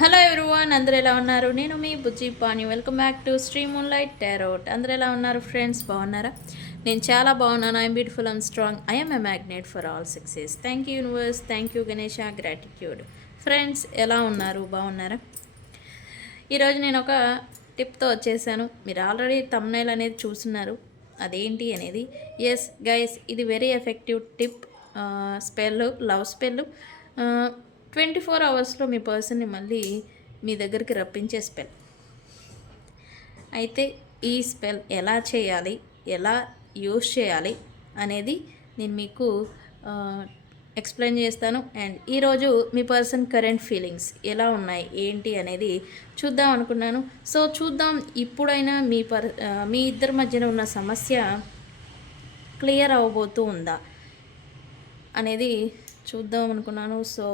Hello everyone, అందరూ ఎలా ఉన్నారు? నేను మీ Bujji Pani. Welcome back to Shri Moonlight Tarot. అందరూ ఎలా ఉన్నారు ఫ్రెండ్స్? బాగున్నారా? నేను చాలా బాగున్నాను. I'm beautiful and strong. I'm a magnet for all success. Thank you universe, thank you Ganesha, gratitude. Friends ఎలా ఉన్నారు? బాగున్నారా? ఈరోజు నేను ఒక టిప్తో వచ్చేసాను. మీరు ఆల్రెడీ థంబ్నెయిల్ అనేది చూస్తున్నారు. అదేంటి అనేది, ఎస్ గైస్, ఇది very effective tip. Spell, love spell. 24 అవర్స్లో మీ పర్సన్ని మళ్ళీ మీ దగ్గరికి రప్పించే స్పెల్. అయితే ఈ స్పెల్ ఎలా చేయాలి, ఎలా యూస్ చేయాలి అనేది నేను మీకు ఎక్స్ప్లెయిన్ చేస్తాను. అండ్ ఈరోజు మీ పర్సన్ కరెంట్ ఫీలింగ్స్ ఎలా ఉన్నాయి ఏంటి అనేది చూద్దాం అనుకున్నాను. సో చూద్దాం, ఇప్పుడైనా మీ ఇద్దరి మధ్యన ఉన్న సమస్య క్లియర్ అవ్వబోతూ ఉందా అనేది చూద్దాం అనుకున్నాను. సో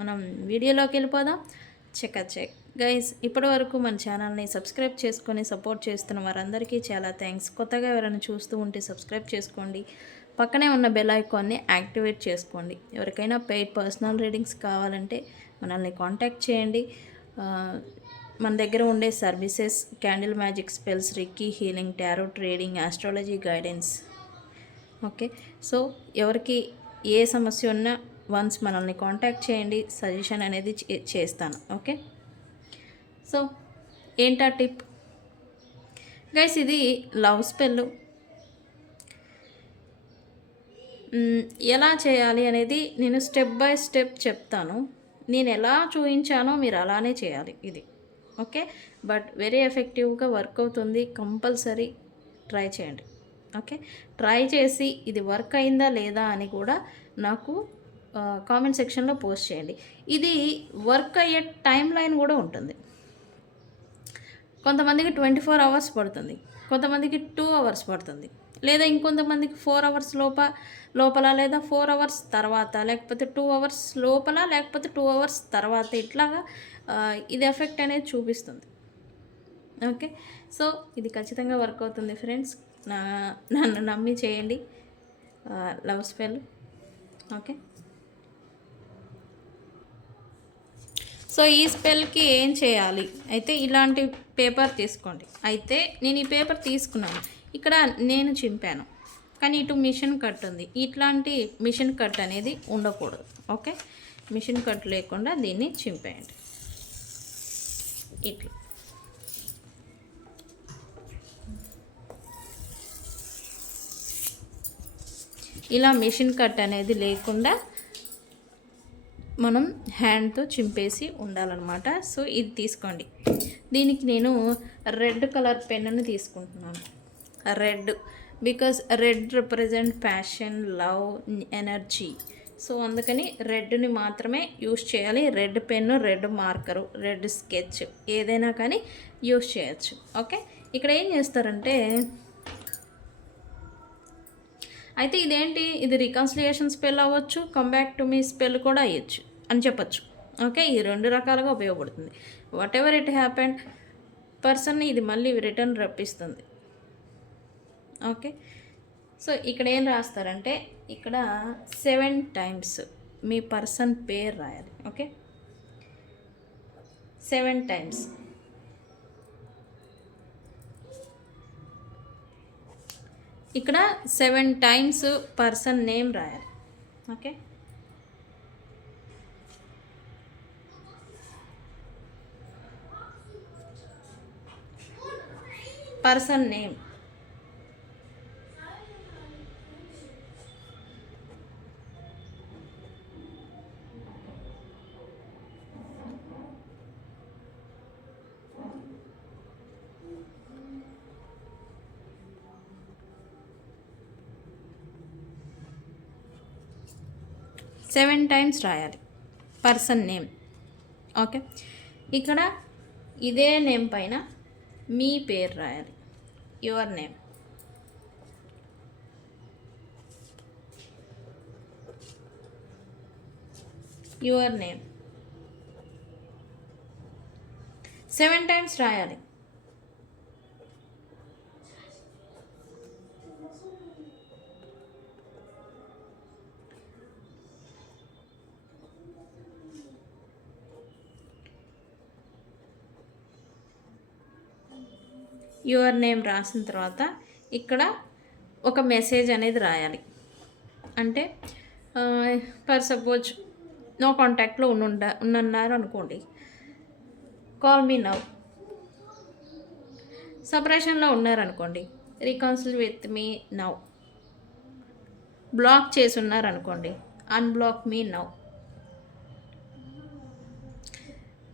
మనం వీడియోలోకి వెళ్ళిపోదాం. చెక్ గైస్, ఇప్పటి వరకు మన ఛానల్ని సబ్స్క్రైబ్ చేసుకొని సపోర్ట్ చేస్తున్న వారందరికీ చాలా థ్యాంక్స్. కొత్తగా ఎవరైనా చూస్తూ ఉంటే సబ్స్క్రైబ్ చేసుకోండి. పక్కనే ఉన్న బెల్ ఐకాన్ని యాక్టివేట్ చేసుకోండి. ఎవరికైనా పెయిడ్ పర్సనల్ రీడింగ్స్ కావాలంటే మనల్ని కాంటాక్ట్ చేయండి. మన దగ్గర ఉండే services candle magic spells, reiki healing, tarot trading, astrology guidance. Okay, so ఎవరికి ఏ సమస్య ఉన్నా వన్స్ మనల్ని కాంటాక్ట్ చేయండి, సజెషన్ అనేది చేస్తాను. ఓకే, సో ఏంటా టిప్ గైస్? ఇది లవ్ స్పెల్. ఎలా చేయాలి అనేది నేను స్టెప్ బై స్టెప్ చెప్తాను. నేను ఎలా చూపించానో మీరు అలానే చేయాలి ఇది. ఓకే, బట్ వెరీ ఎఫెక్టివ్గా వర్క్ అవుతుంది. కంపల్సరీ ట్రై చేయండి. ఓకే, ట్రై చేసి ఇది వర్క్ అయిందా లేదా అని కూడా నాకు కామెంట్ సెక్షన్లో పోస్ట్ చేయండి. ఇది వర్క్ అయ్యే టైం లైన్ కూడా ఉంటుంది. కొంతమందికి 24 అవర్స్ పడుతుంది, కొంతమందికి 2 అవర్స్ పడుతుంది, లేదా ఇంకొంతమందికి 4 అవర్స్ లోపల, లేదా 4 అవర్స్ తర్వాత, లేకపోతే 2 అవర్స్ లోపల, లేకపోతే 2 అవర్స్ తర్వాత, ఇట్లాగా ఇది ఎఫెక్ట్ అనేది చూపిస్తుంది. ఓకే, సో ఇది ఖచ్చితంగా వర్క్ అవుతుంది ఫ్రెండ్స్. నన్ను నమ్మి చేయండి లవ్ స్పెల్. ఓకే, సో ఈ స్పెల్కి ఏం చేయాలి అయితే, ఇలాంటి పేపర్ తీసుకోండి. అయితే నేను ఈ పేపర్ తీసుకున్నాను, ఇక్కడ నేను చింపాను, కానీ ఇటు మిషన్ కట్ ఉంది. ఇట్లాంటి మిషన్ కట్ అనేది ఉండకూడదు. ఓకే, మిషన్ కట్ లేకుండా దీన్ని చింపేయండి ఇట్లా. ఇలా మిషన్ కట్ అనేది లేకుండా మనం హ్యాండ్తో చింపేసి ఉండాలన్నమాట. సో ఇది తీసుకోండి. దీనికి నేను రెడ్ కలర్ పెన్నుని తీసుకుంటున్నాను. Red, because red represent passion, love, energy. So అందుకని రెడ్ని మాత్రమే యూస్ చేయాలి. Red pen, red marker, red sketch ఏదైనా కానీ యూస్ చేయొచ్చు. ఓకే, ఇక్కడ ఏం చేస్తారంటే, అయితే ఇదేంటి, ఇది రికన్సిలియేషన్ స్పెల్ అవ్వచ్చు, come back to me spell కూడా అయ్యొచ్చు అని చెప్పచ్చు. ఓకే, ఈ 2 రకాలుగా ఉపయోగపడుతుంది. వాట్ ఎవర్ ఇట్ హ్యాపెండ్, పర్సన్ని ఇది మళ్ళీ రిటర్న్ రప్పిస్తుంది. ఓకే, సో ఇక్కడ ఏం రాస్తారంటే, ఇక్కడ 7 టైమ్స్ మీ పర్సన్ పేరు రాయాలి. Okay, 7 times. ఇక్కడ 7 టైమ్స్ పర్సన్ నేమ్ రాయాలి. Okay, person name. Seven times రాయాలి పర్సన్ నేమ్. ఓకే, ఇక్కడ ఇదే నేమ్ పైన మీ పేరు రాయాలి, your name. Your name 7 times రాయాలి. యువర్ నేమ్ రాసిన తర్వాత ఇక్కడ ఒక మెసేజ్ అనేది రాయాలి. అంటే ఫర్ సపోజ్ నో కాంటాక్ట్లో ఉన్నన్నారు అనుకోండి, కాల్ మీ నౌ. సపరేషన్లో ఉన్నారనుకోండి, reconcile with me now. Block చేసి ఉన్నారనుకోండి, అన్బ్లాక్ మీ నౌ.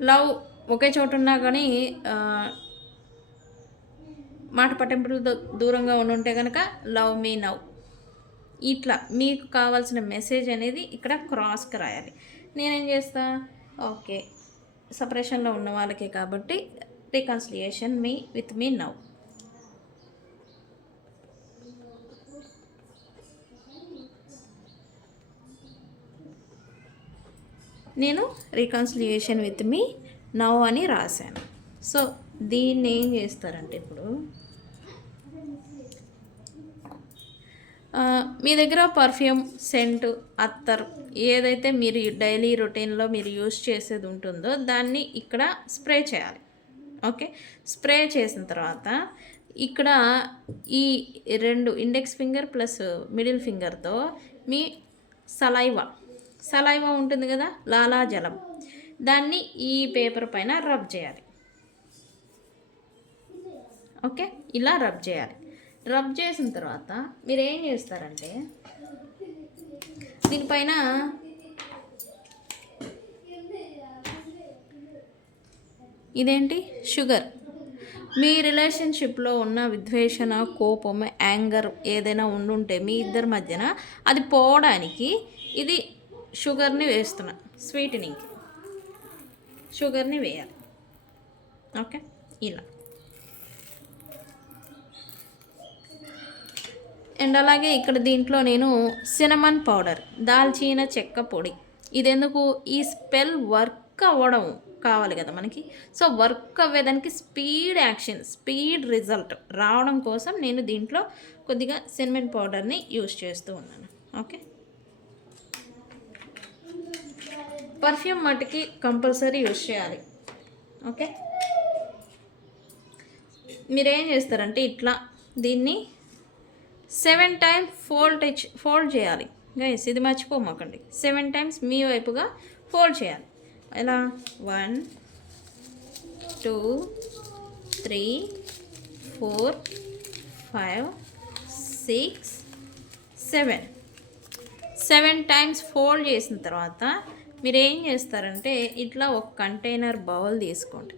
లవ్ ఒకే చోట ఉన్నా కానీ మాట పట్టింపులు దూరంగా ఉంటే కనుక లవ్ మీ నౌ. ఇట్లా మీకు కావాల్సిన మెసేజ్ అనేది ఇక్కడ క్రాస్కి రాయాలి. నేనేం చేస్తా, ఓకే సపరేషన్లో ఉన్న వాళ్ళకే కాబట్టి reconciliation me with me now. నేను రీకన్సిలియేషన్ విత్ మీ నౌ అని రాశాను. సో దీన్ని ఏం చేస్తారంటే ఇప్పుడు మీ దగ్గర పర్ఫ్యూమ్, సెంట్, అత్తర్ ఏదైతే మీరు డైలీ రొటీన్లో మీరు యూస్ చేసేది ఉంటుందో దాన్ని ఇక్కడ స్ప్రే చేయాలి. ఓకే, స్ప్రే చేసిన తర్వాత ఇక్కడ ఈ 2 ఇండెక్స్ ఫింగర్ ప్లస్ మిడిల్ ఫింగర్తో మీ సలైవా ఉంటుంది కదా, లాలాజలం, దాన్ని ఈ పేపర్ పైన రబ్ చేయాలి. ఓకే, ఇలా రబ్ చేయాలి. రబ్ చేసిన తర్వాత మీరు ఏం చేస్తారంటే దీనిపైన ఇదేంటి షుగర్. మీ రిలేషన్షిప్లో ఉన్న విద్వేషణ, కోపం, యాంగర్ ఏదైనా ఉండుంటే మీ ఇద్దరి మధ్యన అది పోవడానికి ఇది షుగర్ని వేస్తున్నా, స్వీటనింగ్కి షుగర్ని వేయాలి. ఓకే, ఇలా. అండ్ అలాగే ఇక్కడ దీంట్లో నేను సినమన్ పౌడర్, దాల్చిన చెక్క పొడి, ఇదెందుకు, ఈ స్పెల్ వర్క్ అవ్వడం కావాలి కదా మనకి. సో వర్క్ అవ్వేదానికి స్పీడ్ యాక్షన్, స్పీడ్ రిజల్ట్ రావడం కోసం నేను దీంట్లో కొద్దిగా సినమన్ పౌడర్ని యూజ్ చేస్తూ ఉన్నాను. ఓకే, పర్ఫ్యూమ్ మటుకి కంపల్సరీ యూజ్ చేయాలి. ఓకే, మీరేం చేస్తారంటే ఇట్లా దీన్ని 7 times ఫోల్డ్ చేయాలి. గైస్ ఇది మర్చిపోమాకండి, 7 times మీ వైపుగా ఫోల్డ్ చేయాలి. ఎలా, 1 2 3 4 5 6 7 times ఫోల్డ్ చేసిన తర్వాత మీరు ఏం చేస్తారంటే ఇట్లా ఒక కంటైనర్ బౌల్ తీసుకోండి.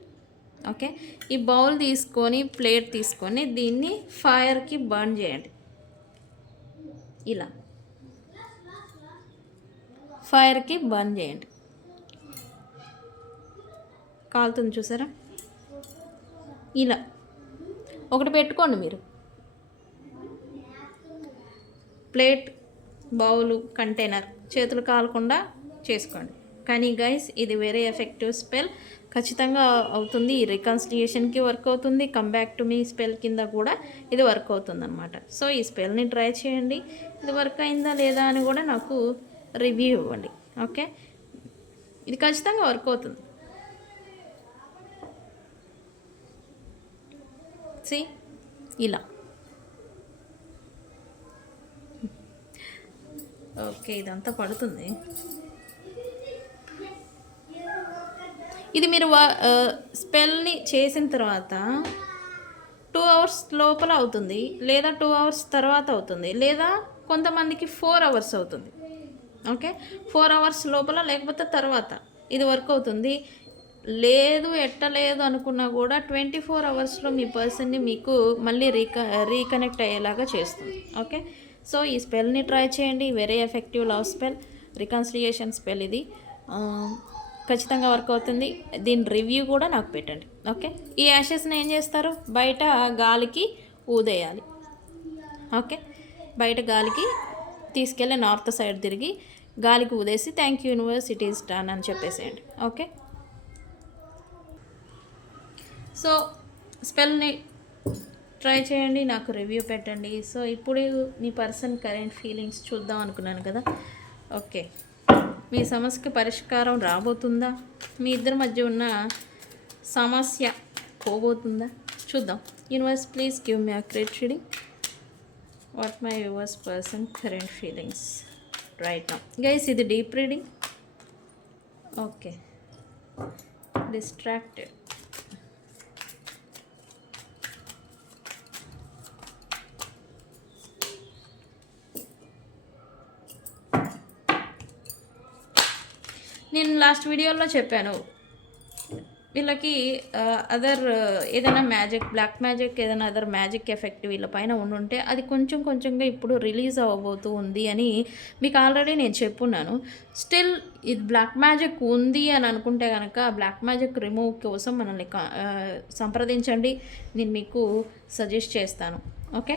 ఓకే, ఈ బౌల్ తీసుకొని ప్లేట్ తీసుకొని దీన్ని ఫైర్కి బర్న్ చేయండి. ఇలా ఫైర్కి బర్న్ చేయండి. కాలుతుంది చూసారా, ఇలా ఒకటి పెట్టుకోండి మీరు, ప్లేట్, బౌలు, కంటైనర్, చేతులు కాలకుండా చేసుకోండి. కానీ గైస్ ఇది వెరీ ఎఫెక్టివ్ స్పెల్, ఖచ్చితంగా అవుతుంది. ఈ రికన్సిలియేషన్కి వర్క్ అవుతుంది, come back to me spell కింద కూడా ఇది వర్క్ అవుతుంది అనమాట. సో ఈ స్పెల్ని ట్రై చేయండి, ఇది వర్క్ అయిందా లేదా అని కూడా నాకు రివ్యూ ఇవ్వండి. ఓకే, ఇది ఖచ్చితంగా వర్క్ అవుతుంది. సి ఇలా. ఓకే, ఇదంతా పడుతుంది. ఇది మీరు స్పెల్ని చేసిన తర్వాత 2 hours లోపల అవుతుంది, లేదా 2 hours తర్వాత అవుతుంది, లేదా కొంతమందికి 4 hours అవుతుంది. ఓకే, 4 hours లోపల లేకపోతే తర్వాత ఇది వర్క్ అవుతుంది. లేదు ఎట్టలేదు అనుకున్నా కూడా 24 hours మీ పర్సన్ని మీకు మళ్ళీ రీకనెక్ట్ అయ్యేలాగా చేస్తుంది. ఓకే, సో ఈ స్పెల్ని ట్రై చేయండి, very effective love spell, reconciliation spell ఇది. ఖచ్చితంగా వర్క్ అవుతుంది. దీని రివ్యూ కూడా నాకు పెట్టండి. ఓకే, ఈ యాషెస్ని ఏం చేస్తారు, బయట గాలికి ఊదేయాలి. ఓకే, బయట గాలికి తీసుకెళ్ళి నార్త్ సైడ్ తిరిగి గాలికి ఊదేసి thank you universe it is done అని చెప్పేసేయండి. ఓకే, సో స్పెల్ని ట్రై చేయండి, నాకు రివ్యూ పెట్టండి. సో ఇప్పుడు మీ పర్సన్ కరెంట్ ఫీలింగ్స్ చూద్దాం అనుకున్నాను కదా. ఓకే, మీ సమస్యకి పరిష్కారం రాబోతుందా, మీ ఇద్దరి మధ్య ఉన్న సమస్య పోబోతుందా? చూద్దాం. Universe please give me accurate reading. What my yours person current feelings right now. Guys ఇది డీప్ రీడింగ్. Okay, distracted. నేను లాస్ట్ వీడియోలో చెప్పాను వీళ్ళకి అదర్ ఏదైనా మ్యాజిక్, బ్లాక్ మ్యాజిక్, ఏదైనా అదర్ మ్యాజిక్ ఎఫెక్ట్ వీళ్ళపైన ఉండుంటే అది కొంచెం కొంచెంగా ఇప్పుడు రిలీజ్ అవ్వబోతూ ఉంది అని మీకు ఆల్రెడీ నేను చెప్పున్నాను. స్టిల్ ఇది బ్లాక్ మ్యాజిక్ ఉంది అని అనుకుంటే కనుక బ్లాక్ మ్యాజిక్ రిమూవ్ కోసం మనల్ని సంప్రదించండి. నేను మీకు సజెస్ట్ చేస్తాను. ఓకే,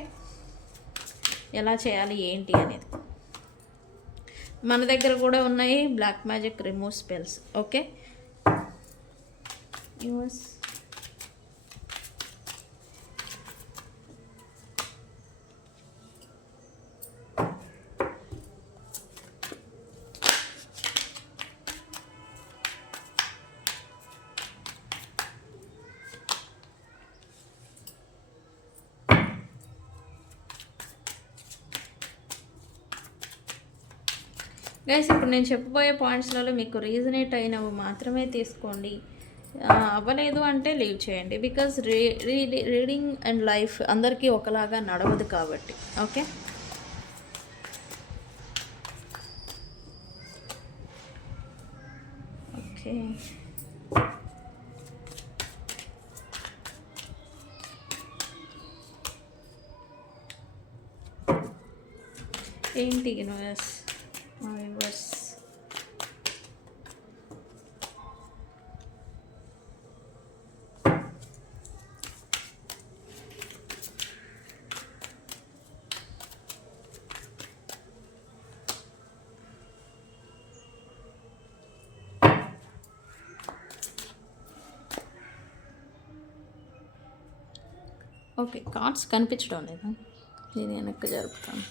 ఎలా చేయాలి ఏంటి అనేది మన దగ్గర కూడా ఉన్నాయి black magic remove spells. Okay, you guys ఇప్పుడు నేను చెప్పబోయే పాయింట్స్లలో మీకు రీజనేట్ అయినవి మాత్రమే తీసుకోండి. అవ్వలేదు అంటే లీవ్ చేయండి. బికాజ్ రీడింగ్ అండ్ లైఫ్ అందరికీ ఒకలాగా నడవదు కాబట్టి. Okay, okay. ఏంటి యూనివర్స్ మా వ్యూవర్స్ ఓకే, కార్డ్స్ కనిపించడం లేదా? నేను వెనక్కి జరుపుతాను.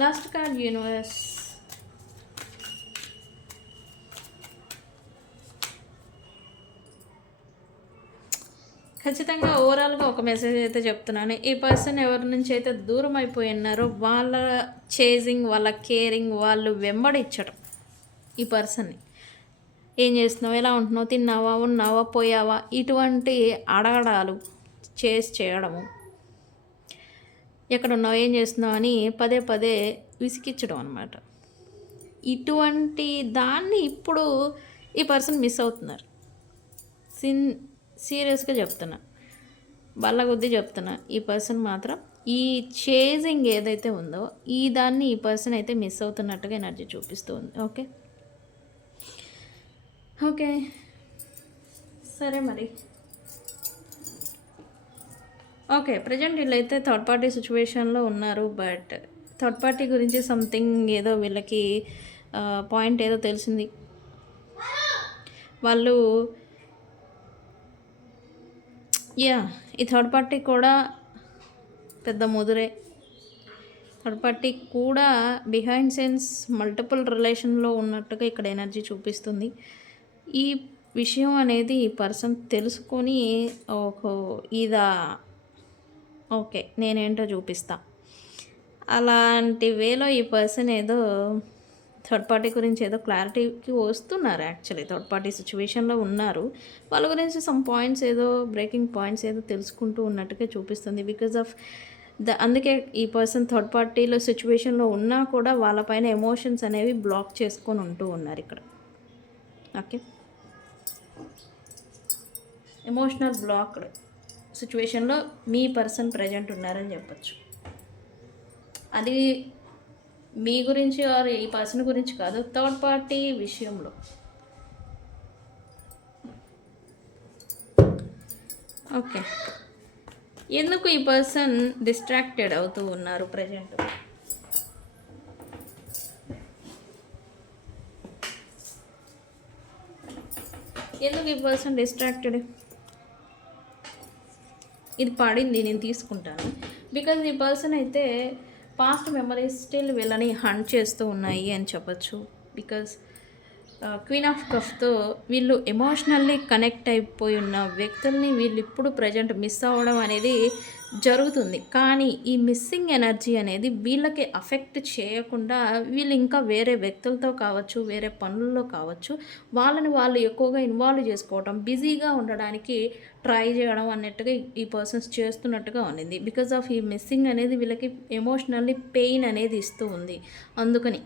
Last card universe. ఖచ్చితంగా ఓవరాల్గా ఒక మెసేజ్ అయితే చెప్తున్నాను. ఈ పర్సన్ ఎవరి నుంచి అయితే దూరం అయిపోయి ఉన్నారో వాళ్ళ చేజింగ్, వాళ్ళ కేరింగ్, వాళ్ళు వెంబడించడం ఈ పర్సన్ని. ఏం చేస్తున్నావు, ఎలా ఉంటున్నావు, తిన్నావా, ఉన్నావా, పోయావా, ఇటువంటి అడగడాలు చేయడము, ఎక్కడున్నావు, ఏం చేస్తున్నావు అని పదే పదే విసిగించడం అనమాట. ఇటువంటి దాన్ని ఇప్పుడు ఈ పర్సన్ మిస్ అవుతున్నారు. సీరియస్గా చెప్తున్నా, బల్ల కొద్దీ చెప్తున్నా. ఈ పర్సన్ మాత్రం ఈ చేజింగ్ ఏదైతే ఉందో ఈ దాన్ని ఈ పర్సన్ అయితే మిస్ అవుతున్నట్టుగా ఎనర్జీ చూపిస్తూ ఉంది. ఓకే, ఓకే, సరే మరి. ఓకే, ప్రజెంట్ వీళ్ళైతే థర్డ్ పార్టీ సిచ్యువేషన్లో ఉన్నారు. బట్ థర్డ్ పార్టీ గురించి సంథింగ్ ఏదో వీళ్ళకి పాయింట్ ఏదో తెలిసింది. వాళ్ళు ఈ థర్డ్ పార్టీ కూడా పెద్ద ముదురే. థర్డ్ పార్టీ కూడా బిహైండ్ సెన్స్ మల్టిపుల్ రిలేషన్లో ఉన్నట్టుగా ఇక్కడ ఎనర్జీ చూపిస్తుంది. ఈ విషయం అనేది ఈ పర్సన్ తెలుసుకొని ఓకే నేనేంటో చూపిస్తా అలాంటి వేలో ఈ పర్సన్ ఏదో థర్డ్ పార్టీ గురించి ఏదో క్లారిటీకి వస్తున్నారు. యాక్చువల్లీ థర్డ్ పార్టీ సిచ్యువేషన్లో ఉన్నారు. వాళ్ళ గురించి సమ్ పాయింట్స్ ఏదో బ్రేకింగ్ పాయింట్స్ ఏదో తెలుసుకుంటూ ఉన్నట్టుగా చూపిస్తుంది. బికాజ్ ఆఫ్ అందుకే ఈ పర్సన్ థర్డ్ పార్టీలో సిచ్యువేషన్లో ఉన్నా కూడా వాళ్ళపైన ఎమోషన్స్ అనేవి బ్లాక్ చేసుకొని ఉంటూ ఉన్నారు ఇక్కడ. ఓకే, ఎమోషనల్ బ్లాక్డ్ సిచ్యువేషన్లో మీ పర్సన్ ప్రజెంట్ ఉన్నారని చెప్పచ్చు. అది మీ గురించి ఆర్ ఈ పర్సన్ గురించి కాదు, థర్డ్ పార్టీ విషయంలో. ఓకే, ఎందుకు ఈ పర్సన్ డిస్ట్రాక్టెడ్ అవుతూ ఉన్నారు ప్రజెంట్? ఎందుకు ఈ పర్సన్ డిస్ట్రాక్టెడ్? ఇది పడింది, నేను తీసుకుంటాను. బికాజ్ ఈ పర్సన్ అయితే పాస్ట్ మెమరీస్ స్టిల్ వీళ్ళని హంట్ చేస్తూ ఉన్నాయి అని చెప్పచ్చు. బికాజ్ క్వీన్ ఆఫ్ కప్తో వీళ్ళు ఎమోషనల్లీ కనెక్ట్ అయిపోయి ఉన్న వ్యక్తుల్ని వీళ్ళు ఇప్పుడు ప్రజెంట్ మిస్ అవ్వడం అనేది జరుగుతుంది. కానీ ఈ మిస్సింగ్ ఎనర్జీ అనేది వీళ్ళకి అఫెక్ట్ చేయకుండా వీళ్ళు ఇంకా వేరే వ్యక్తులతో కావచ్చు, వేరే పనుల్లో కావచ్చు, వాళ్ళని వాళ్ళు ఎక్కువగా ఇన్వాల్వ్ చేసుకోవడం, బిజీగా ఉండడానికి ట్రై చేయడం అన్నట్టుగా ఈ పర్సన్స్ చేస్తున్నట్టుగా ఉన్నింది. బికాజ్ ఆఫ్ ఈ మిస్సింగ్ అనేది వీళ్ళకి ఎమోషనల్లీ పెయిన్ అనేది ఇస్తూ ఉంది. అందుకని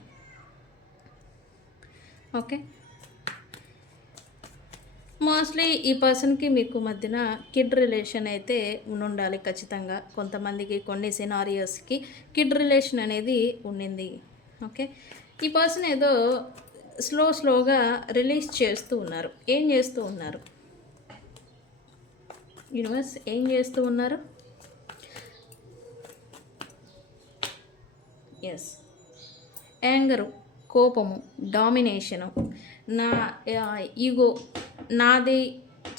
ఓకే. మోస్ట్లీ ఈ పర్సన్కి మీకు మధ్యన కిడ్ రిలేషన్ అయితే ఉండాలి ఖచ్చితంగా. కొంతమందికి కొన్ని సినారియోస్కి కిడ్ రిలేషన్ అనేది ఉండింది. ఓకే. ఈ పర్సన్ ఏదో స్లోగా రిలీజ్ చేస్తూ ఉన్నారు. ఏం చేస్తూ ఉన్నారు యూనివర్స్? ఏం చేస్తూ ఉన్నారు? ఎస్, యాంగరు, కోపము, డామినేషను, నా ఈగో, నాది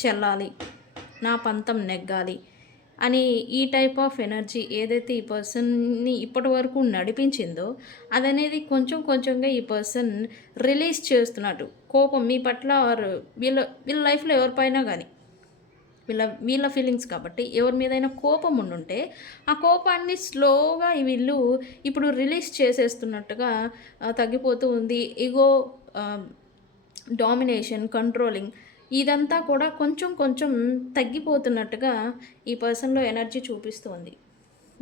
చెల్లాలి, నా పంతం నెగ్గాలి అని ఈ టైప్ ఆఫ్ ఎనర్జీ ఏదైతే ఈ పర్సన్ని ఇప్పటి వరకు నడిపించిందో అదనేది కొంచెం కొంచెంగా ఈ పర్సన్ రిలీజ్ చేస్తున్నట్టు. కోపం మీ పట్ల వీళ్ళ వీళ్ళ లైఫ్లో ఎవరిపైనా కానీ వీళ్ళ ఫీలింగ్స్ కాబట్టి ఎవరి మీదైనా కోపం ఉండుంటే ఆ కోపాన్ని స్లోగా వీళ్ళు ఇప్పుడు రిలీజ్ చేసేస్తున్నట్టుగా తగ్గిపోతూ ఉంది. ఈగో, డామినేషన్, కంట్రోలింగ్ ఇదంతా కూడా కొంచెం కొంచెం తగ్గిపోతున్నట్టుగా ఈ పర్సన్లో ఎనర్జీ చూపిస్తుంది.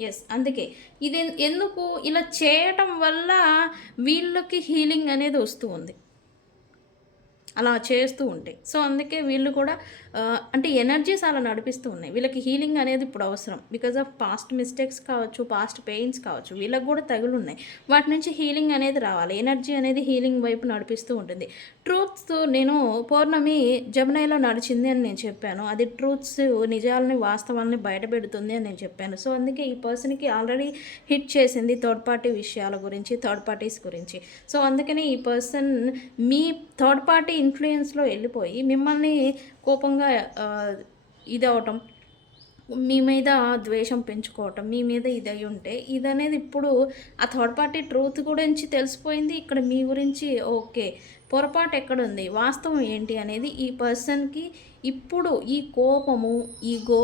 ఎస్, అందుకే ఇది ఎందుకు ఇలా చేయటం వల్ల వీళ్ళకి హీలింగ్ అనేది వస్తూ ఉంది అలా చేస్తూ ఉంటే. సో అందుకే వీళ్ళు కూడా అంటే ఎనర్జీస్ అలా నడిపిస్తూ ఉన్నాయి. వీళ్ళకి హీలింగ్ అనేది ఇప్పుడు అవసరం. బికాజ్ ఆఫ్ పాస్ట్ మిస్టేక్స్ కావచ్చు, పాస్ట్ పెయిన్స్ కావచ్చు, వీళ్ళకి కూడా తగులున్నాయి. వాటి నుంచి హీలింగ్ అనేది రావాలి. ఎనర్జీ అనేది హీలింగ్ వైపు నడిపిస్తూ ఉంటుంది. ట్రూత్స్ నేను పౌర్ణమి జమునైలో నడిచింది అని నేను చెప్పాను. అది ట్రూత్స్, నిజాలని, వాస్తవాలని బయటపెడుతుంది అని నేను చెప్పాను. సో అందుకే ఈ పర్సన్కి ఆల్రెడీ హిట్ చేసింది థర్డ్ పార్టీ విషయాల గురించి, థర్డ్ పార్టీస్ గురించి. సో అందుకని ఈ పర్సన్ మీ థర్డ్ పార్టీ ఇన్ఫ్లుయెన్స్లో వెళ్ళిపోయి మిమ్మల్ని కోపంగా ఇది అవటం, మీ మీద ద్వేషం పెంచుకోవటం, మీ మీద ఇది అయి ఉంటే ఇదనేది ఇప్పుడు ఆ థర్డ్ పార్టీ ట్రూత్ గురించి తెలిసిపోయింది. ఇక్కడ మీ గురించి ఓకే, పొరపాటు ఎక్కడుంది, వాస్తవం ఏంటి అనేది ఈ పర్సన్కి ఇప్పుడు ఈ కోపము, ఈగో,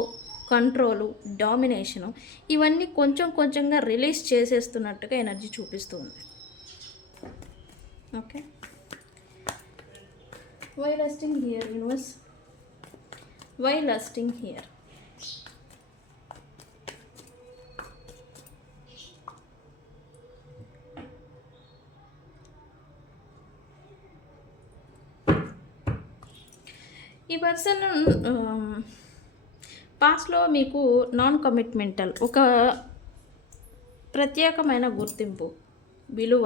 కంట్రోలు, డామినేషను ఇవన్నీ కొంచెం కొంచెంగా రిలీజ్ చేసేస్తున్నట్టుగా ఎనర్జీ చూపిస్తుంది. Okay. Why lusting here, universe? Why lusting here? ఈ పర్సన్ పాస్ట్లో మీకు నాన్ కమిట్మెంటల్ ఒక ప్రత్యేకమైన గుర్తింపు, విలువ,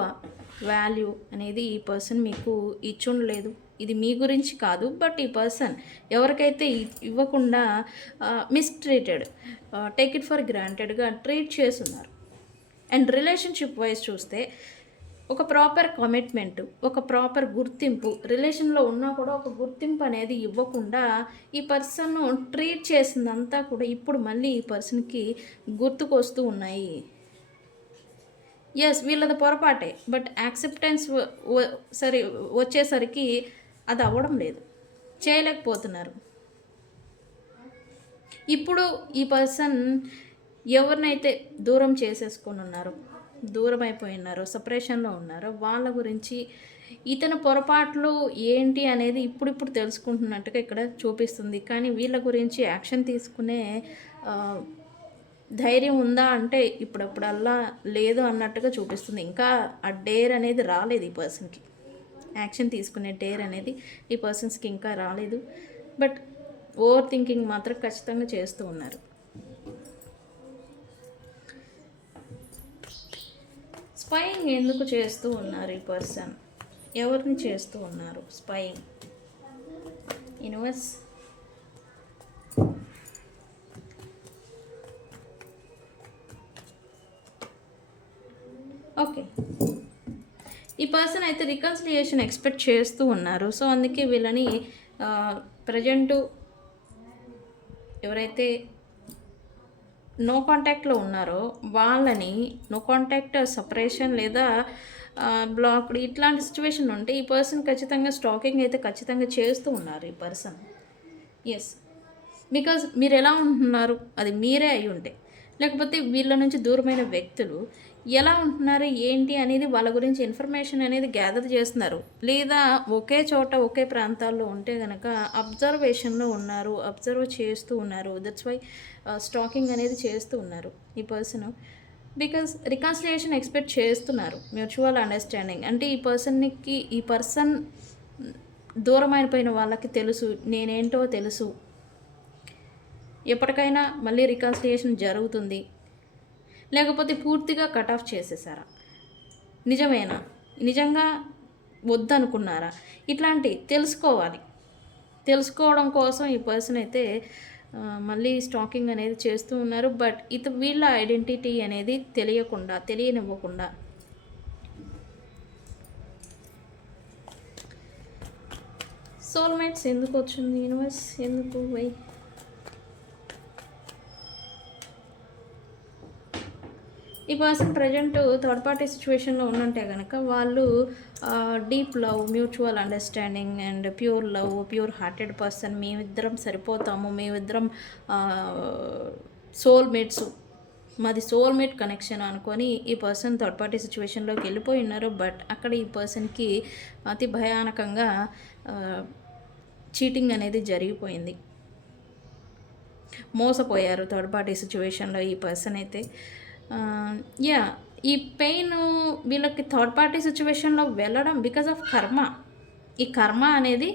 వాల్యూ అనేది ఈ పర్సన్ మీకు ఇచ్చుండలేదు. ఇది మీ గురించి కాదు, బట్ ఈ పర్సన్ ఎవరికైతే ఇవ్వకుండా మిస్ట్రీటెడ్, టేక్ ఇట్ ఫర్ గ్రాంటెడ్గా ట్రీట్ చేస్తున్నారు. అండ్ రిలేషన్షిప్ వైజ్ చూస్తే ఒక ప్రాపర్ కమిట్మెంట్, ఒక ప్రాపర్ గుర్తింపు, రిలేషన్లో ఉన్నా కూడా ఒక గుర్తింపు అనేది ఇవ్వకుండా ఈ పర్సన్ ట్రీట్ చేసిందంతా కూడా ఇప్పుడు మళ్ళీ ఈ పర్సన్కి గుర్తుకొస్తూ ఉన్నాయి. ఎస్, వీళ్ళది పొరపాటే, బట్ యాక్సెప్టెన్స్ సరే వచ్చేసరికి అది అవ్వడం లేదు, చేయలేకపోతున్నారు. ఇప్పుడు ఈ పర్సన్ ఎవరినైతే దూరం చేసేసుకొని ఉన్నారో, దూరం అయిపోయి ఉన్నారో, సపరేషన్లో ఉన్నారో వాళ్ళ గురించి ఇతని పొరపాట్లు ఏంటి అనేది ఇప్పుడిప్పుడు తెలుసుకుంటున్నట్టుగా ఇక్కడ చూపిస్తుంది. కానీ వీళ్ళ గురించి యాక్షన్ తీసుకునే ధైర్యం ఉందా అంటే ఇప్పుడప్పుడల్లా లేదు అన్నట్టుగా చూపిస్తుంది. ఇంకా ఆ డేర్ అనేది రాలేదు ఈ పర్సన్కి. యాక్షన్ తీసుకునే డేర్ అనేది ఈ పర్సన్స్కి ఇంకా రాలేదు. బట్ ఓవర్ థింకింగ్ మాత్రం ఖచ్చితంగా చేస్తూ ఉన్నారు. స్పైయింగ్ ఎందుకు చేస్తూ ఉన్నారు ఈ పర్సన్? ఎవరిని చేస్తూ ఉన్నారు స్పైయింగ్? Universe, okay. ఈ పర్సన్ అయితే రికన్సిలియేషన్ ఎక్స్పెక్ట్ చేస్తూ ఉన్నారు. సో అందుకే వీళ్ళని ప్రజెంటు ఎవరైతే నో కాంటాక్ట్లో ఉన్నారో వాళ్ళని నో కాంటాక్ట్, సపరేషన్ లేదా బ్లాక్డ్ ఇట్లాంటి సిచ్యువేషన్ ఉంటే ఈ పర్సన్ ఖచ్చితంగా స్టాకింగ్ అయితే ఖచ్చితంగా చేస్తూ ఉన్నారు ఈ పర్సన్. ఎస్, బికాజ్ మీరు ఎలా ఉంటున్నారు అది మీరే అయి ఉంటే, లేకపోతే వీళ్ళ నుంచి దూరమైన వ్యక్తులు ఎలా ఉంటున్నారు ఏంటి అనేది వాళ్ళ గురించి ఇన్ఫర్మేషన్ అనేది గ్యాదర్ చేస్తున్నారు, లేదా ఒకే చోట ఒకే ప్రాంతాల్లో ఉంటే కనుక అబ్జర్వేషన్లో ఉన్నారు, అబ్జర్వ్ చేస్తూ ఉన్నారు. దట్స్ వై స్టాకింగ్ అనేది చేస్తూ ఉన్నారు ఈ పర్సన్. బికాస్ రికన్సిలియేషన్ ఎక్స్పెక్ట్ చేస్తున్నారు, మ్యూచువల్ అండర్స్టాండింగ్. అంటే ఈ పర్సన్ దూరమైపోయిన వాళ్ళకి తెలుసు నేనేంటో తెలుసు, ఎప్పటికైనా మళ్ళీ రికన్సిలియేషన్ జరుగుతుంది, లేకపోతే పూర్తిగా కట్ ఆఫ్ చేసేసారా, నిజమేనా, నిజంగా వద్దనుకున్నారా, ఇట్లాంటి తెలుసుకోవడం కోసం ఈ పర్సన్ అయితే మళ్ళీ స్టాకింగ్ అనేది చేస్తూ ఉన్నారు. బట్ వీళ్ళ ఐడెంటిటీ అనేది తెలియనివ్వకుండా సోల్మేట్స్ ఎందుకు వచ్చింది యూనివర్స్, ఎందుకు వై? ఈ పర్సన్ ప్రజెంట్ థర్డ్ పార్టీ సిచ్యువేషన్లో ఉన్నంటే కనుక వాళ్ళు deep love, mutual understanding and pure love, pure hearted person, మేమిద్దరం సరిపోతాము, మేమిద్దరం సోల్మేట్స్, మాది సోల్మేట్ కనెక్షన్ అనుకొని ఈ పర్సన్ థర్డ్ పార్టీ సిచ్యువేషన్లోకి వెళ్ళిపోయి ఉన్నారు. బట్ అక్కడ ఈ పర్సన్కి అతి భయానకంగా చీటింగ్ అనేది జరిగిపోయింది, మోసపోయారు థర్డ్ పార్టీ సిచ్యువేషన్లో ఈ పర్సన్ అయితే. ఈ పెయిన్ వీళ్ళకి థర్డ్ పార్టీ సిచ్యువేషన్లో వెళ్ళడం బికాజ్ ఆఫ్ కర్మ. ఈ కర్మ అనేది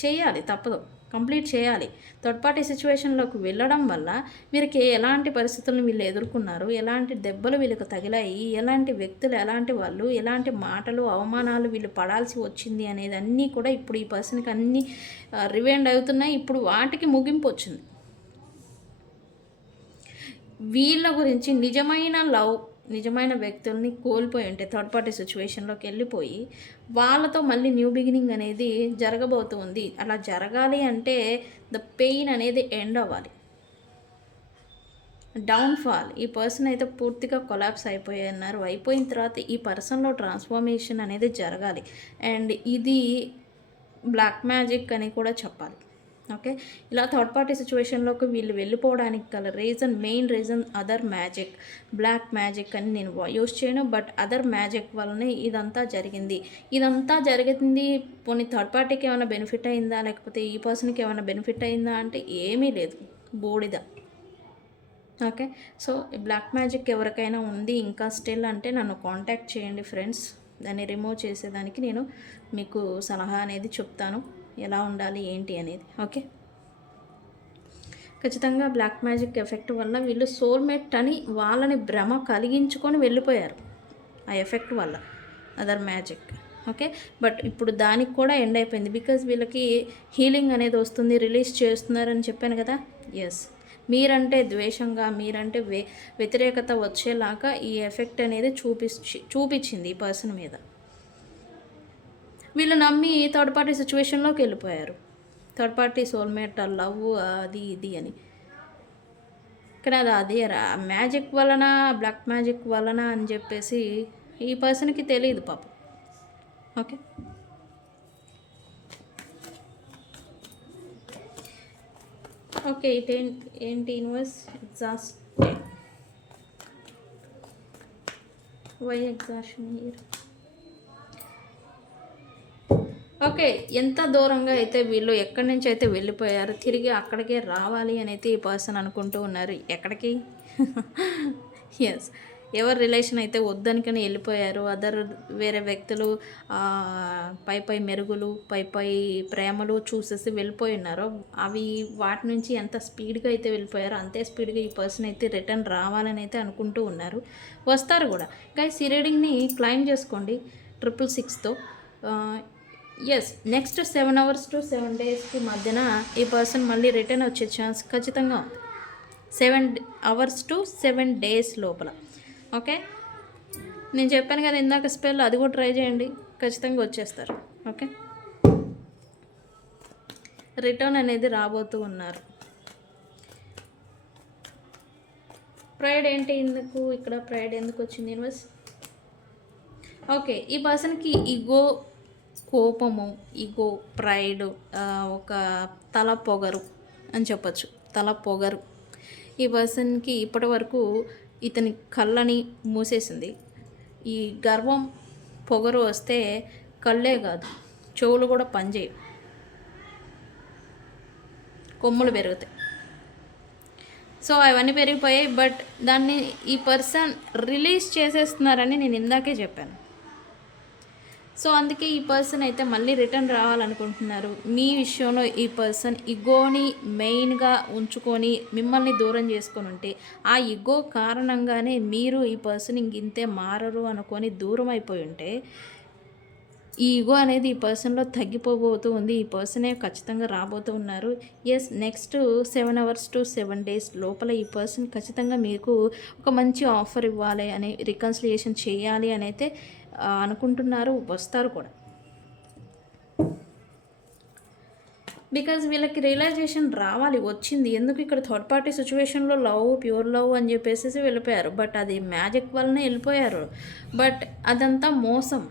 చేయాలి, తప్పదు, కంప్లీట్ చేయాలి. థర్డ్ పార్టీ సిచ్యువేషన్లోకి వెళ్ళడం వల్ల వీరికి ఎలాంటి పరిస్థితులను వీళ్ళు ఎదుర్కొన్నారు, ఎలాంటి దెబ్బలు వీళ్ళకి తగిలాయి, ఎలాంటి వ్యక్తులు, ఎలాంటి వాళ్ళు, ఎలాంటి మాటలు, అవమానాలు వీళ్ళు పడాల్సి వచ్చింది అనేది అన్నీ కూడా ఇప్పుడు ఈ పర్సన్కి అన్నీ రివైండ్ అవుతున్నాయి. ఇప్పుడు వాటికి ముగింపు వచ్చింది. వీళ్ళ గురించి నిజమైన వ్యక్తుల్ని కోల్పోయి ఉంటే థర్డ్ పార్టీ సిచ్యువేషన్లోకి వెళ్ళిపోయి వాళ్ళతో మళ్ళీ న్యూ బిగినింగ్ అనేది జరగబోతుంది. అలా జరగాలి అంటే ద పెయిన్ అనేది ఎండ్ అవ్వాలి. డౌన్ఫాల్, ఈ పర్సన్ అయితే పూర్తిగా కొలాప్స్ అయిపోయినారు. అయిపోయిన తర్వాత ఈ పర్సన్లో ట్రాన్స్ఫర్మేషన్ అనేది జరగాలి. అండ్ ఇది బ్లాక్ మ్యాజిక్ అని కూడా చెప్పాలి. ఓకే, ఇలా థర్డ్ పార్టీ సిచ్యువేషన్లోకి వీళ్ళు వెళ్ళిపోవడానికి గల main reason other magic, black magic అని నేను యూస్ చేయను. బట్ అదర్ మ్యాజిక్ వల్లనే ఇదంతా జరిగింది. పోనీ థర్డ్ పార్టీకి ఏమైనా బెనిఫిట్ అయిందా, లేకపోతే ఈ పర్సన్కి ఏమైనా బెనిఫిట్ అయిందా అంటే ఏమీ లేదు, బూడిద. ఓకే, సో బ్లాక్ మ్యాజిక్ ఎవరికైనా ఉంది ఇంకా స్టిల్ అంటే నన్ను కాంటాక్ట్ చేయండి ఫ్రెండ్స్. దాన్ని రిమూవ్ చేసేదానికి నేను మీకు సలహా అనేది చెప్తాను, ఎలా ఉండాలి ఏంటి అనేది. ఓకే, ఖచ్చితంగా బ్లాక్ మ్యాజిక్ ఎఫెక్ట్ వల్ల వీళ్ళు సోల్మేట్ అని వాళ్ళని భ్రమ కలిగించుకొని వెళ్ళిపోయారు ఆ ఎఫెక్ట్ వల్ల, అదర్ మ్యాజిక్. ఓకే, బట్ ఇప్పుడు దానికి కూడా ఎండ్ అయిపోయింది. బికాజ్ వీళ్ళకి హీలింగ్ అనేది వస్తుంది, రిలీజ్ చేస్తున్నారని చెప్పాను కదా. ఎస్, మీరంటే ద్వేషంగా, మీరంటే వ్యతిరేకత వచ్చేలాగా ఈ ఎఫెక్ట్ అనేది చూపించింది ఈ పర్సన్ మీద. వీళ్ళు నమ్మి థర్డ్ పార్టీ సిచ్యువేషన్లోకి వెళ్ళిపోయారు, థర్డ్ పార్టీ సోల్మేట్, లవ్, అది ఇది అని. కానీ అది మ్యాజిక్ వలన, బ్లాక్ మ్యాజిక్ వలన అని చెప్పేసి ఈ పర్సన్కి తెలియదు పాపం. ఓకే, ఓకే, ఏంటి universe, exhausted, why exhaustion here. Okay, ఎంత దూరంగా అయితే వీళ్ళు ఎక్కడి నుంచి అయితే వెళ్ళిపోయారు తిరిగి అక్కడికే రావాలి అని అయితే ఈ పర్సన్ అనుకుంటూ ఉన్నారు. ఎక్కడికి? ఎస్, ఎవరి రిలేషన్ అయితే వద్దనుకని వెళ్ళిపోయారు, వేరే వ్యక్తులు పై మెరుగులు, పై ప్రేమలు చూసేసి వెళ్ళిపోయి ఉన్నారో వాటి నుంచి ఎంత స్పీడ్గా అయితే వెళ్ళిపోయారో అంతే స్పీడ్గా ఈ పర్సన్ అయితే రిటర్న్ రావాలని అయితే అనుకుంటూ ఉన్నారు. వస్తారు కూడా. గైస్, ఈ రీడింగ్ని క్లైమ్ చేసుకోండి 666తో. ఎస్, నెక్స్ట్ 7 hours to 7 daysకి మధ్యన ఈ పర్సన్ మళ్ళీ రిటర్న్ వచ్చే ఛాన్స్ ఖచ్చితంగా ఉంది, 7 hours to 7 days లోపల. ఓకే, నేను చెప్పాను కదా ఇందాక స్పెల్, అది కూడా ట్రై చేయండి, ఖచ్చితంగా వచ్చేస్తారు. ఓకే, రిటర్న్ అనేది రాబోతూ ఉన్నారు. ప్రైడ్ ఏంటి, ఇక్కడ ప్రైడ్ ఎందుకు వచ్చింది యూనివర్స్? ఓకే. ఈ పర్సన్‌కి ఇగో, కోపము, ఇగో, ప్రైడ్, ఒక తల పొగరు అని చెప్పొచ్చు. తల పొగరు. ఈ పర్సన్‌కి ఇప్పటివరకు ఇతని కళ్ళని మూసేసింది. ఈ గర్వం, పొగరు వస్తే కళ్ళే కాదు, చెవులు కూడా పనిచేయవు. కొమ్ములు పెరుగుతాయి. సో అవన్నీ పెరిగిపోయాయి. బట్ దాన్ని ఈ పర్సన్ రిలీజ్ చేసేస్తున్నారని నేను ఇందాకే చెప్పాను. సో అందుకే ఈ పర్సన్ అయితే మళ్ళీ రిటర్న్ రావాలనుకుంటున్నారు. మీ విషయంలో ఈ పర్సన్ ఇగోని మెయిన్గా ఉంచుకొని మిమ్మల్ని దూరం చేసుకొని ఉంటే, ఆ ఇగో కారణంగానే మీరు ఈ పర్సన్ ఇంతే మారరు అనుకొని దూరం అయిపోయి ఉంటే, ఈ ఈగో అనేది ఈ పర్సన్లో తగ్గిపోబోతూ ఉంది. ఈ పర్సనే ఖచ్చితంగా రాబోతూ ఉన్నారు. Yes, next 7 hours to 7 days లోపల ఈ పర్సన్ ఖచ్చితంగా మీకు ఒక మంచి ఆఫర్ ఇవ్వాలి అని, రికన్సిలియేషన్ చేయాలి అని అయితే అనుకుంటున్నారు, వస్తారు కూడా. బికాజ్ వీళ్ళకి రియలైజేషన్ రావాలి, వచ్చింది. ఎందుకు ఇక్కడ థర్డ్ పార్టీ సిచ్యువేషన్లో లవ్, ప్యూర్ లవ్ అని చెప్పేసి వెళ్ళిపోయారు. బట్ అది మ్యాజిక్ వల్లనే వెళ్ళిపోయారు. బట్ అదంతా మోసం,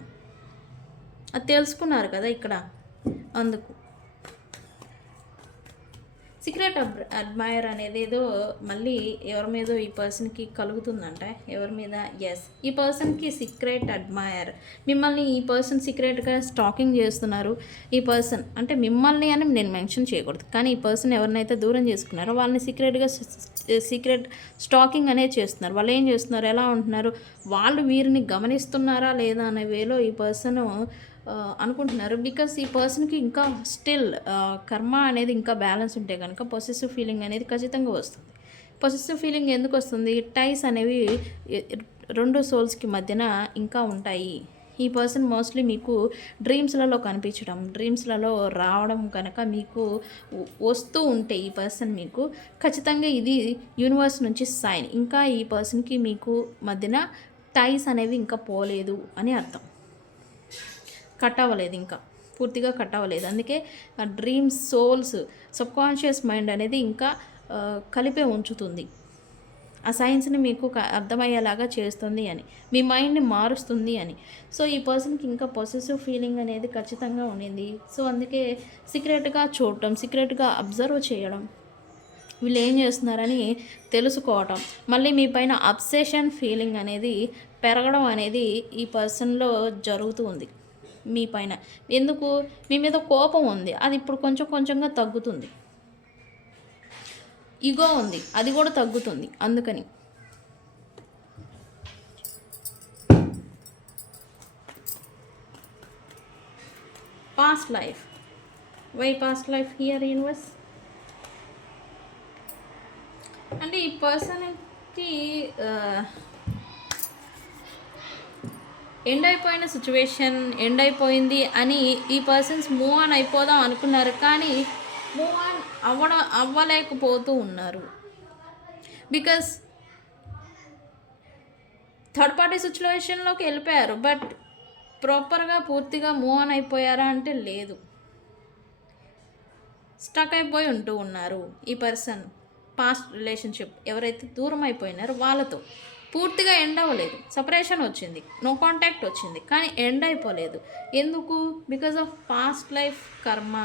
అది తెలుసుకున్నారు కదా ఇక్కడ. అందుకు సీక్రెట్ అడ్మైర్ అనేది ఏదో మళ్ళీ ఎవరి మీదో ఈ పర్సన్కి కలుగుతుందంట. ఎవరి మీద? ఎస్, ఈ పర్సన్కి సీక్రెట్ అడ్మైర్. మిమ్మల్ని ఈ పర్సన్ సీక్రెట్గా స్టాకింగ్ చేస్తున్నారు. ఈ పర్సన్ అంటే మిమ్మల్ని అని నేను మెన్షన్ చేయకూడదు, కానీ ఈ పర్సన్ ఎవరినైతే దూరం చేసుకున్నారో వాళ్ళని సీక్రెట్ స్టాకింగ్ అనేది చేస్తున్నారు. వాళ్ళు ఏం చేస్తున్నారు, ఎలా ఉంటున్నారు, వాళ్ళు వీరిని గమనిస్తున్నారా లేదా అనే వేలో ఈ పర్సన్ అనుకుంటున్నారు. బికాస్ ఈ పర్సన్కి ఇంకా స్టిల్ కర్మ అనేది ఇంకా బ్యాలెన్స్ ఉంటే కనుక పొసెసివ్ ఫీలింగ్ అనేది ఖచ్చితంగా వస్తుంది. పొసెసివ్ ఫీలింగ్ ఎందుకు వస్తుంది? టైస్ అనేవి రెండు సోల్స్కి మధ్యన ఇంకా ఉంటాయి. ఈ పర్సన్ మోస్ట్లీ మీకు డ్రీమ్స్లలో కనిపించడం, డ్రీమ్స్లలో రావడం కనుక మీకు వస్తూ ఉంటే ఈ పర్సన్ మీకు ఖచ్చితంగా ఇది యూనివర్స్ నుంచి సైన్. ఇంకా ఈ పర్సన్కి మీకు మధ్యన టైస్ అనేవి ఇంకా పోలేదు అని అర్థం. కట్ అవ్వలేదు, ఇంకా పూర్తిగా కట్ అవ్వలేదు. అందుకే ఆ డ్రీమ్స్, సోల్స్, సబ్కాన్షియస్ మైండ్ అనేది ఇంకా కలిపే ఉంచుతుంది. ఆ సైన్స్ని మీకు అర్థమయ్యేలాగా చేస్తుంది అని, మీ మైండ్ని మారుస్తుంది అని. సో ఈ పర్సన్కి ఇంకా పొసెసివ్ ఫీలింగ్ అనేది ఖచ్చితంగా ఉండింది. సో అందుకే సీక్రెట్గా చూడటం, సీక్రెట్గా అబ్జర్వ్ చేయడం, వీళ్ళు ఏం చేస్తున్నారని తెలుసుకోవటం, మళ్ళీ మీ పైన అబ్సెషన్ ఫీలింగ్ అనేది పెరగడం అనేది ఈ పర్సన్లో జరుగుతూ ఉంది. మీ పైన ఎందుకు, మీ మీద కోపం ఉంది, అది ఇప్పుడు కొంచెం కొంచెంగా తగ్గుతుంది. ఈగో ఉంది, అది కూడా తగ్గుతుంది. అందుకని past life, why past life here universe అంటే ఈ పర్సన్కి ఎండ్ అయిపోయిన సిచ్యువేషన్ ఎండ్ అయిపోయింది అని ఈ పర్సన్స్ మూవ్ ఆన్ అయిపోదాం అనుకున్నారు, కానీ మూవ్ ఆన్ అవ్వలేకపోతూ ఉన్నారు. బికాస్ థర్డ్ పార్టీ సిచ్యువేషన్లోకి వెళ్ళిపోయారు. బట్ ప్రాపర్గా పూర్తిగా మూవ్ ఆన్ అయిపోయారా అంటే లేదు, స్టక్ అయిపోయి ఉంటూ ఉన్నారు. ఈ పర్సన్ పాస్ట్ రిలేషన్షిప్ ఎవరైతే దూరం అయిపోయినారో వాళ్ళతో పూర్తిగా ఎండ్ అవ్వలేదు. సపరేషన్ వచ్చింది, నో కాంటాక్ట్ వచ్చింది, కానీ ఎండ్ అయిపోలేదు. ఎందుకు? Because of past life karma,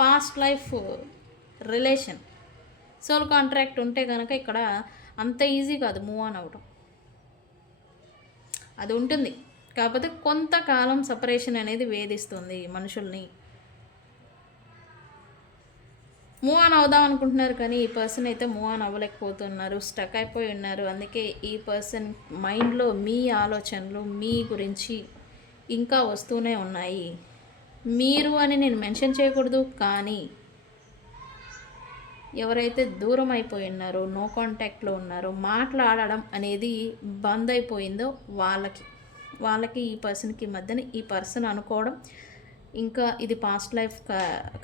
past life relation. Soul contract ఉంటే కనుక ఇక్కడ అంత ఈజీ కాదు మూవ్ ఆన్ అవ్వడం. అది ఉంటుంది, కాకపోతే కొంతకాలం సపరేషన్ అనేది వేధిస్తుంది మనుషుల్ని. మూవ్ ఆన్ అవుదాం అనుకుంటున్నారు, కానీ ఈ పర్సన్ అయితే మూవ్ ఆన్ అవ్వలేకపోతున్నారు, స్టక్ అయిపోయి ఉన్నారు. అందుకే ఈ పర్సన్ మైండ్లో మీ ఆలోచనలు మీ గురించి ఇంకా వస్తూనే ఉన్నాయి. మీరు అని నేను మెన్షన్ చేయకూడదు, కానీ ఎవరైతే దూరం అయిపోయి ఉన్నారో, నో కాంటాక్ట్లో ఉన్నారో, మాట్లాడడం అనేది బంద్ అయిపోయిందో వాళ్ళకి ఈ పర్సన్కి మధ్యన ఈ పర్సన్ అనుకోవడం, ఇంకా ఇది పాస్ట్ లైఫ్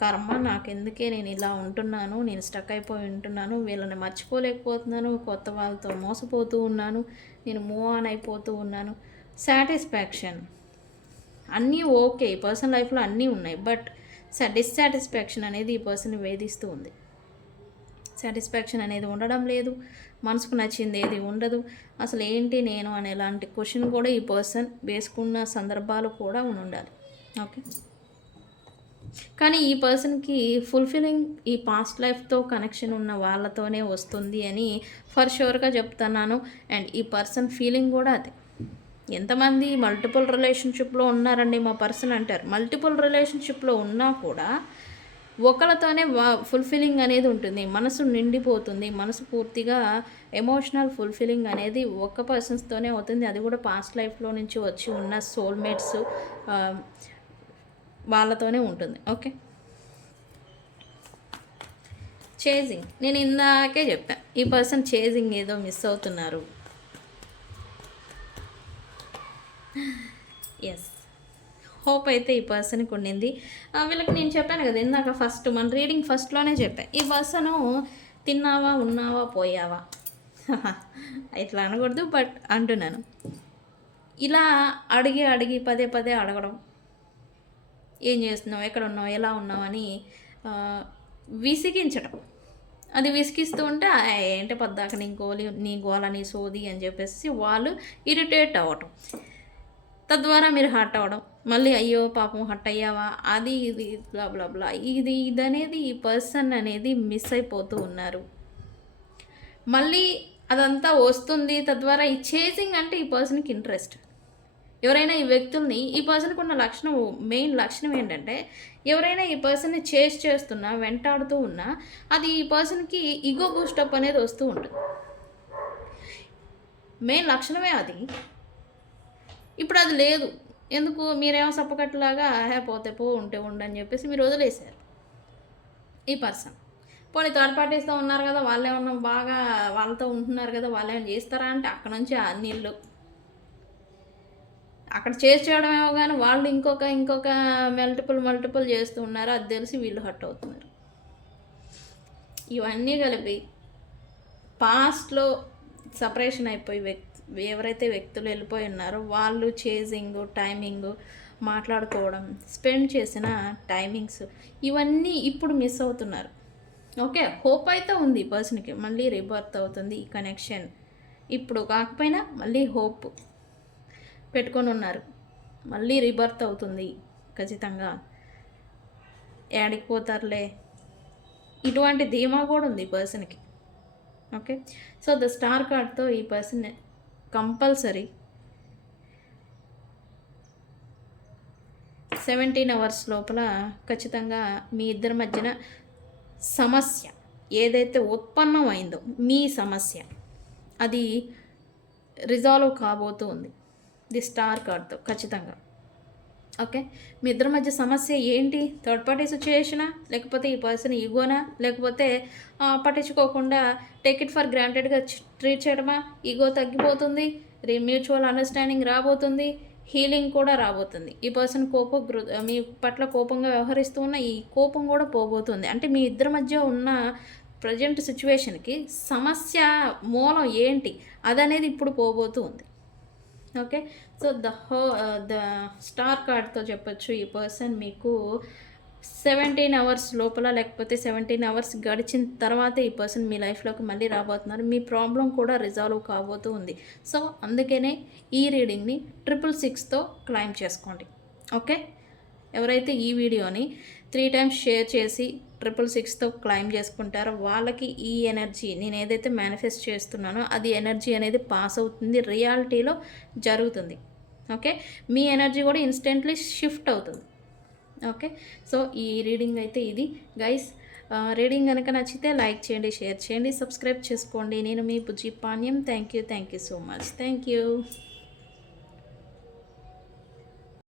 కర్మ, నాకెందుకే నేను ఇలా ఉంటున్నాను, నేను స్టక్ అయిపోయి ఉంటున్నాను, వీళ్ళని మర్చిపోలేకపోతున్నాను, కొత్త వాళ్ళతో మోసపోతూ ఉన్నాను, నేను మూవ్ ఆన్ అయిపోతూ ఉన్నాను. సాటిస్ఫాక్షన్ అన్నీ ఓకే, ఈ పర్సన్ లైఫ్లో అన్నీ ఉన్నాయి, బట్ డిస్సాటిస్ఫాక్షన్ అనేది ఈ పర్సన్ వేధిస్తూ ఉంది. సాటిస్ఫాక్షన్ అనేది ఉండడం లేదు, మనసుకు నచ్చింది ఏది ఉండదు. అసలు ఏంటి నేను అనే ఎలాంటి క్వశ్చన్ కూడా ఈ పర్సన్ వేసుకున్న సందర్భాలు కూడా ఉండాలి. ఓకే, కానీ ఈ పర్సన్కి ఫుల్ఫిల్లింగ్ ఈ పాస్ట్ లైఫ్తో కనెక్షన్ ఉన్న వాళ్ళతోనే వస్తుంది అని ఫర్ షూర్గా చెప్తున్నాను. అండ్ ఈ పర్సన్ ఫీలింగ్ కూడా అదే. ఎంతమంది మల్టిపుల్ రిలేషన్షిప్లో ఉన్నారండి మా పర్సన్ అంటారు. మల్టిపుల్ రిలేషన్షిప్లో ఉన్నా కూడా ఒకరితోనే ఫుల్ఫిల్లింగ్ అనేది ఉంటుంది, మనసు నిండిపోతుంది, మనసు పూర్తిగా ఎమోషనల్ ఫుల్ఫిల్లింగ్ అనేది ఒక పర్సన్స్తోనే అవుతుంది. అది కూడా పాస్ట్ లైఫ్లో నుంచి వచ్చి ఉన్న సోల్మేట్స్ వాళ్ళతోనే ఉంటుంది. ఓకే, చేజింగ్ నేను ఇందాకే చెప్పాను, ఈ పర్సన్ చేజింగ్ ఏదో మిస్ అవుతున్నారు. ఎస్, హోప్ అయితే ఈ పర్సన్కి ఉండింది. వీళ్ళకి నేను చెప్పాను కదా ఇందాక ఫస్ట్ మన రీడింగ్ ఫస్ట్లోనే చెప్పాను, ఈ పర్సను తిన్నావా ఉన్నావా పోయావా ఇట్లా అనకూడదు, బట్ అంటున్నాను. ఇలా అడిగి అడిగి పదే పదే అడగడం, ఏం చేస్తున్నావు, ఎక్కడ ఉన్నావు, ఎలా ఉన్నావు అని విసిగించడం. అది విసిగిస్తూ ఉంటే ఏంటి పద్దాక నీ గోల నీ సోది అని చెప్పేసి వాళ్ళు ఇరిటేట్ అవ్వటం, తద్వారా మీరు హర్ట్ అవ్వడం, మళ్ళీ అయ్యో పాపం హర్ట్ అయ్యావా, అది ఇది బ్లా బ్లా బ్లా, ఇది అనేది ఈ పర్సన్ అనేది మిస్ అయిపోతూ ఉన్నారు. మళ్ళీ అదంతా వస్తుంది, తద్వారా ఈ చేసింగ్ అంటే ఈ పర్సన్కి ఇంట్రెస్ట్. ఎవరైనా ఈ వ్యక్తుల్ని, ఈ పర్సన్కి ఉన్న లక్షణం, మెయిన్ లక్షణం ఏంటంటే ఎవరైనా ఈ పర్సన్ని చేజ్ చేస్తున్నా వెంటాడుతూ ఉన్నా అది ఈ పర్సన్కి ఈగో బూస్టప్ అనేది వస్తూ ఉంటుంది. మెయిన్ లక్షణమే అది. ఇప్పుడు అది లేదు, ఎందుకు మీరేమో సప్పకట్లాగా పోతే పో ఉంటే ఉండని చెప్పేసి మీరు వదిలేశారు. ఈ పర్సన్ పోనీ థర్డ్ పార్టీస్తో ఉన్నారు కదా, వాళ్ళేమన్నా బాగా వాళ్ళతో ఉంటున్నారు కదా, వాళ్ళేమన్నా చేస్తారా అంటే అక్కడ నుంచి ఆ నీళ్ళు అక్కడ చేయడమేమో కానీ వాళ్ళు ఇంకొక మల్టిపుల్ చేస్తూ ఉన్నారు. అది తెలిసి వీళ్ళు హర్ట్ అవుతున్నారు. ఇవన్నీ కలిపి పాస్ట్లో సపరేషన్ అయిపోయి ఎవరైతే వ్యక్తులు వెళ్ళిపోయి ఉన్నారో వాళ్ళు చేజింగ్, టైమింగ్, మాట్లాడుకోవడం, స్పెండ్ చేసిన టైమింగ్స్ ఇవన్నీ ఇప్పుడు మిస్ అవుతున్నారు. ఓకే, హోప్ అయితే ఉంది ఈ పర్సన్కి, మళ్ళీ రీబర్త్ అవుతుంది ఈ కనెక్షన్. ఇప్పుడు కాకపోయినా మళ్ళీ హోప్ పెట్టుకొని ఉన్నారు, మళ్ళీ రీబర్త్ అవుతుంది ఖచ్చితంగా, ఏడికిపోతారులే ఇటువంటి ధీమా కూడా ఉంది ఈ పర్సన్కి. ఓకే, సో ద స్టార్ కార్డ్తో ఈ పర్సన్ కంపల్సరీ 17 hours లోపల ఖచ్చితంగా మీ ఇద్దరి మధ్యన సమస్య ఏదైతే ఉత్పన్నం అయిందో మీ సమస్య అది రిజాల్వ్ కాబోతూ ఉంది ది స్టార్ కార్డ్తో ఖచ్చితంగా. ఓకే, మీ ఇద్దరి మధ్య సమస్య ఏంటి? థర్డ్ పార్టీ సిచ్యుయేషనా, లేకపోతే ఈ పర్సన్ ఈగోనా, లేకపోతే పట్టించుకోకుండా టేక్ ఇట్ ఫర్ గ్రాంటెడ్గా ట్రీట్ చేయడమా? ఈగో తగ్గిపోతుంది, మ్యూచువల్ అండర్స్టాండింగ్ రాబోతుంది, హీలింగ్ కూడా రాబోతుంది. ఈ పర్సన్ మీ పట్ల కోపంగా వ్యవహరిస్తూ ఉన్న ఈ కోపం కూడా పోబోతుంది. అంటే మీ ఇద్దరి మధ్య ఉన్న ప్రజెంట్ సిచ్యువేషన్కి సమస్య మూలం ఏంటి అదనేది ఇప్పుడు పోబోతూ ఉంది. ఓకే, సో ద స్టార్ కార్డ్తో చెప్పచ్చు ఈ పర్సన్ మీకు 17 hours లోపల, లేకపోతే 17 hours గడిచిన తర్వాత ఈ పర్సన్ మీ లైఫ్లోకి మళ్ళీ రాబోతున్నారు. మీ ప్రాబ్లం కూడా రిజాల్వ్ కాబోతూ ఉంది. సో అందుకనే ఈ రీడింగ్ని 666తో క్లైమ్ చేసుకోండి. ఓకే, ఎవరైతే ఈ వీడియోని 3 times షేర్ చేసి 666తో క్లైమ్ చేసుకుంటారో వాళ్ళకి ఈ ఎనర్జీ నేను ఏదైతే మేనిఫెస్ట్ చేస్తున్నానో అది ఎనర్జీ అనేది పాస్ అవుతుంది, రియాలిటీలో జరుగుతుంది. ఓకే, మీ ఎనర్జీ కూడా ఇన్స్టెంట్లీ షిఫ్ట్ అవుతుంది. ఓకే, సో ఈ రీడింగ్ అయితే ఇది గైస్. రీడింగ్ కనుక నచ్చితే లైక్ చేయండి, షేర్ చేయండి, సబ్స్క్రైబ్ చేసుకోండి. నేను మీ Bujji Panyam. Thank you so much. Thank you.